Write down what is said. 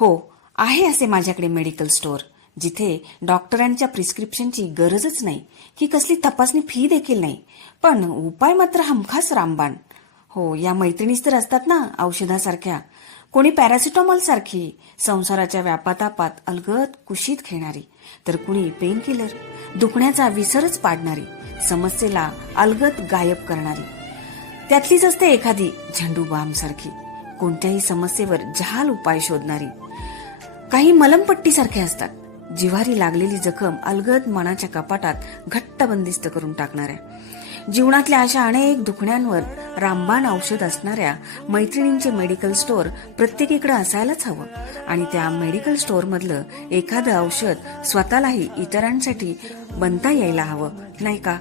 हो, आहे असे माझ्याकडे मेडिकल स्टोअर, जिथे डॉक्टरांच्या प्रिस्क्रिप्शनची गरजच नाही, की कसली तपासणी फी देखील नाही, पण उपाय मात्र हमखास रामबाण. हो, या मैत्रिणीच तर असतात ना औषधासारख्या, कोणी पॅरासिटॉमॉल सारखी संसाराच्या व्यापातापात अलगद कुशीत घेणारी, तर कुणी पेन किलर, दुखण्याचा विसरच पाडणारी, समस्येला अलगद गायब करणारी. त्यातलीच असते एखादी झंडू बाम सारखी, कोणत्याही समस्येवर जहाल उपाय शोधणारी. काही मलमपट्टी सारखे असतात, जिव्हारी लागलेली जखम अलगद मनाच्या कपाटात घट्ट बंदिस्त करून टाकणाऱ्या. जीवनातल्या अशा अनेक दुखण्यांवर रामबाण औषध असणाऱ्या मैत्रिणींचे मेडिकल स्टोअर प्रत्येकीकडे असायलाच हवं. आणि त्या मेडिकल स्टोअर मधलं एखादं औषध स्वतःलाही इतरांसाठी बनता यायला हवं, नाही का?